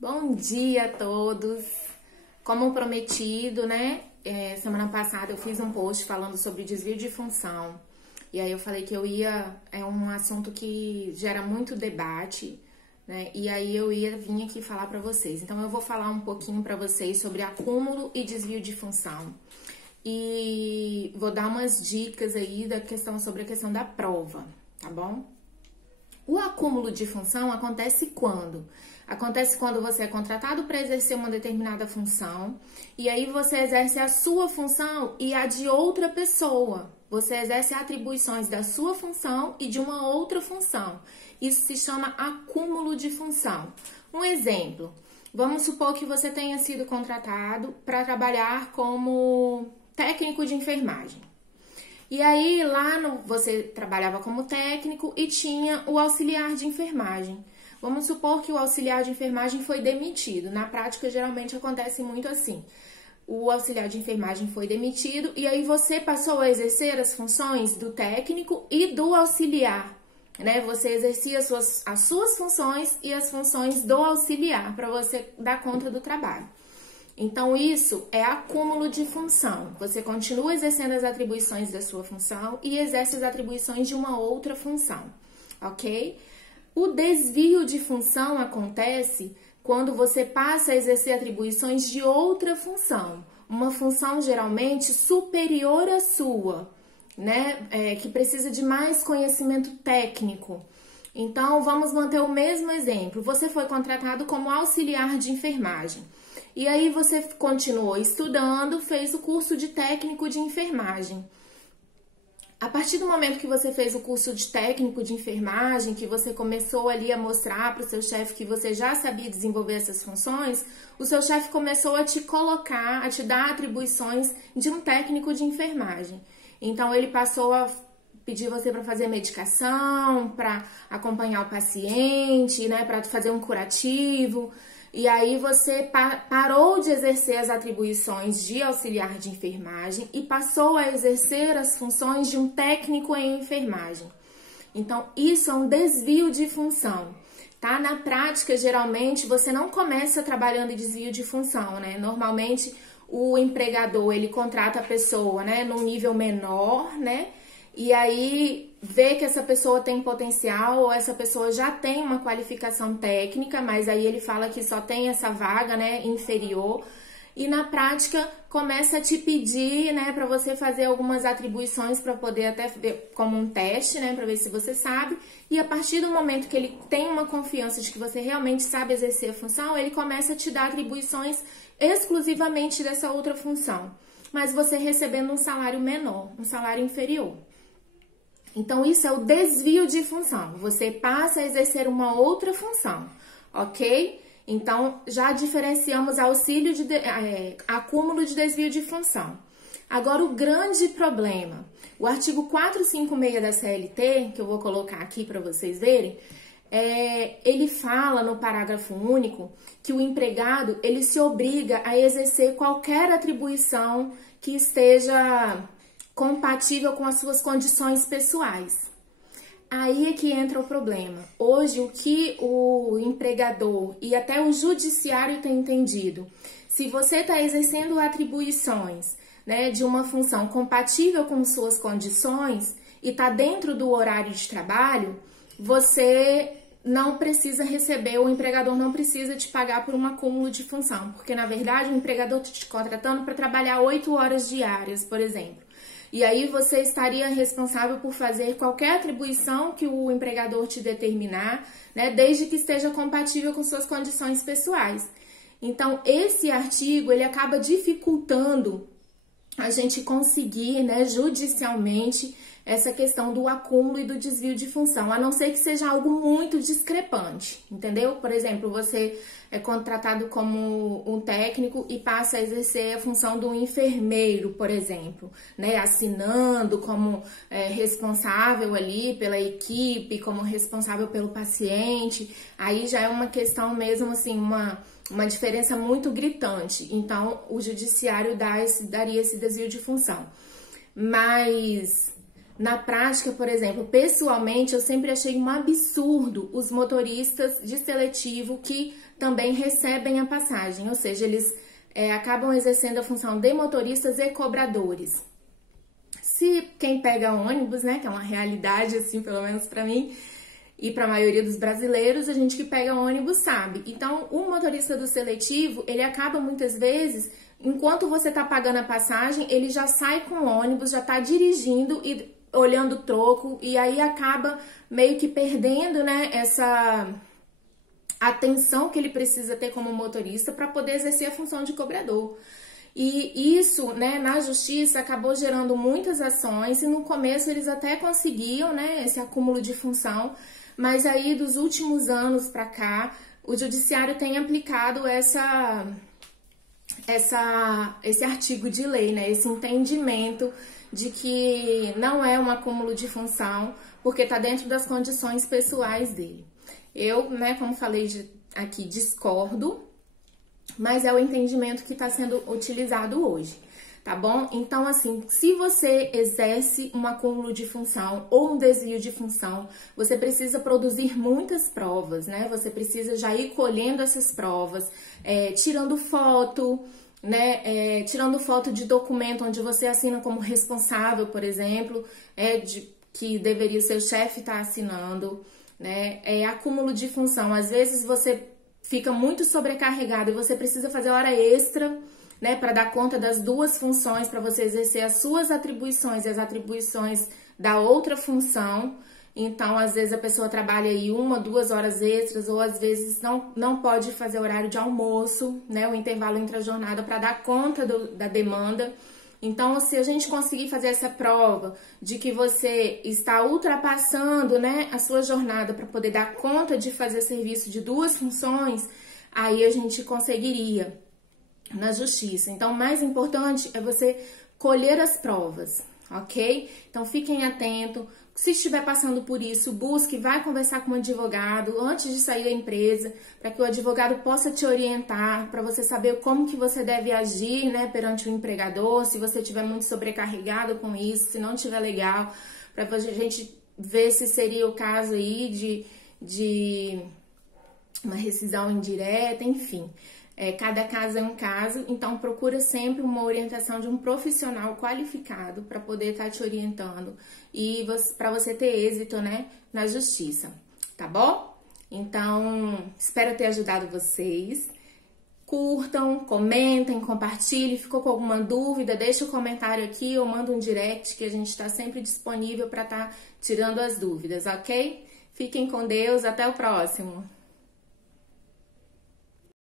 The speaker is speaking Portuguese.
Bom dia a todos! Como prometido, né? Semana passada eu fiz um post falando sobre desvio de função. E aí eu falei que é um assunto que gera muito debate, né? E aí eu ia vir aqui falar para vocês. Então eu vou falar um pouquinho para vocês sobre acúmulo e desvio de função. E vou dar umas dicas aí sobre a questão da prova, tá bom? O acúmulo de função acontece quando? Acontece quando você é contratado para exercer uma determinada função e aí você exerce a sua função e a de outra pessoa. Você exerce atribuições da sua função e de uma outra função. Isso se chama acúmulo de função. Um exemplo, vamos supor que você tenha sido contratado para trabalhar como técnico de enfermagem. E aí, você trabalhava como técnico e tinha o auxiliar de enfermagem. Vamos supor que o auxiliar de enfermagem foi demitido. Na prática, geralmente acontece muito assim. O auxiliar de enfermagem foi demitido e aí você passou a exercer as funções do técnico e do auxiliar, né? Você exercia as suas funções e as funções do auxiliar para você dar conta do trabalho. Então, isso é acúmulo de função. Você continua exercendo as atribuições da sua função e exerce as atribuições de uma outra função, ok? O desvio de função acontece quando você passa a exercer atribuições de outra função. Uma função geralmente superior à sua, né? Que precisa de mais conhecimento técnico. Então, vamos manter o mesmo exemplo. Você foi contratado como auxiliar de enfermagem. E aí você continuou estudando, fez o curso de técnico de enfermagem. A partir do momento que você fez o curso de técnico de enfermagem, que você começou ali a mostrar para o seu chefe que você já sabia desenvolver essas funções, o seu chefe começou a te colocar, a te dar atribuições de um técnico de enfermagem. Então ele passou a pedir você para fazer medicação, para acompanhar o paciente, né, para fazer um curativo. E aí você parou de exercer as atribuições de auxiliar de enfermagem e passou a exercer as funções de um técnico em enfermagem. Então, isso é um desvio de função, tá? Na prática, geralmente, você não começa trabalhando em desvio de função, né? Normalmente, o empregador, ele contrata a pessoa, né, num nível menor, né? E aí vê que essa pessoa tem potencial ou essa pessoa já tem uma qualificação técnica, mas aí ele fala que só tem essa vaga, né, inferior. E na prática começa a te pedir, né, para você fazer algumas atribuições para poder até ver como um teste, né, para ver se você sabe. E a partir do momento que ele tem uma confiança de que você realmente sabe exercer a função, ele começa a te dar atribuições exclusivamente dessa outra função, mas você recebendo um salário menor, um salário inferior. Então, isso é o desvio de função. Você passa a exercer uma outra função, ok? Então, já diferenciamos acúmulo de desvio de função. Agora, o grande problema. O artigo 456 da CLT, que eu vou colocar aqui para vocês verem, ele fala no parágrafo único que o empregado, ele se obriga a exercer qualquer atribuição que esteja compatível com as suas condições pessoais. Aí é que entra o problema. Hoje, o que o empregador e até o judiciário tem entendido, se você está exercendo atribuições, né, de uma função compatível com suas condições e está dentro do horário de trabalho, você não precisa receber, o empregador não precisa te pagar por um acúmulo de função, porque na verdade o empregador está te contratando para trabalhar 8 horas diárias, por exemplo. E aí você estaria responsável por fazer qualquer atribuição que o empregador te determinar, né, desde que esteja compatível com suas condições pessoais. Então, esse artigo, ele acaba dificultando a gente conseguir, né, judicialmente, essa questão do acúmulo e do desvio de função, a não ser que seja algo muito discrepante, entendeu? Por exemplo, você é contratado como um técnico e passa a exercer a função do enfermeiro, por exemplo, né? Assinando como responsável ali pela equipe, como responsável pelo paciente, aí já é uma questão mesmo, assim, uma diferença muito gritante. Então, o judiciário daria esse desvio de função. Mas na prática, por exemplo, pessoalmente, eu sempre achei um absurdo os motoristas de seletivo que também recebem a passagem, ou seja, eles acabam exercendo a função de motoristas e cobradores. Se quem pega ônibus, né, que é uma realidade, assim, pelo menos para mim e para a maioria dos brasileiros, a gente que pega ônibus sabe. Então, o motorista do seletivo, ele acaba muitas vezes, enquanto você tá pagando a passagem, ele já sai com o ônibus, já tá dirigindo e olhando o troco, e aí acaba meio que perdendo, né, essa atenção que ele precisa ter como motorista para poder exercer a função de cobrador. E isso, né, na justiça acabou gerando muitas ações, e no começo eles até conseguiam, né, esse acúmulo de função, mas aí dos últimos anos para cá, o judiciário tem aplicado esse artigo de lei, né, esse entendimento de que não é um acúmulo de função, porque está dentro das condições pessoais dele. Eu, né, como falei aqui, discordo, mas é o entendimento que está sendo utilizado hoje, tá bom? Então, assim, se você exerce um acúmulo de função ou um desvio de função, você precisa produzir muitas provas, né? Você precisa já ir colhendo essas provas, tirando foto, né? Tirando foto de documento onde você assina como responsável, por exemplo, que deveria o seu chefe estar assinando, né? Acúmulo de função. Às vezes você fica muito sobrecarregado e você precisa fazer hora extra, né, para dar conta das duas funções, para você exercer as suas atribuições e as atribuições da outra função. Então, às vezes a pessoa trabalha aí 1, 2 horas extras, ou às vezes não pode fazer horário de almoço, né, o intervalo entre a jornada para dar conta da demanda. Então, se a gente conseguir fazer essa prova de que você está ultrapassando, né, a sua jornada para poder dar conta de fazer serviço de duas funções, aí a gente conseguiria na justiça. Então, o mais importante é você colher as provas, ok? Então, fiquem atentos. Se estiver passando por isso, busque, vai conversar com um advogado antes de sair da empresa, para que o advogado possa te orientar, para você saber como que você deve agir, né, perante o empregador, se você estiver muito sobrecarregado com isso, se não estiver legal, para a gente ver se seria o caso aí de uma rescisão indireta, enfim. Cada caso é um caso, então procura sempre uma orientação de um profissional qualificado para poder estar te orientando e para você ter êxito, né, na justiça, tá bom? Então, espero ter ajudado vocês. Curtam, comentem, compartilhem. Ficou com alguma dúvida? Deixa o comentário aqui ou manda um direct que a gente está sempre disponível para estar tirando as dúvidas, ok? Fiquem com Deus, até o próximo!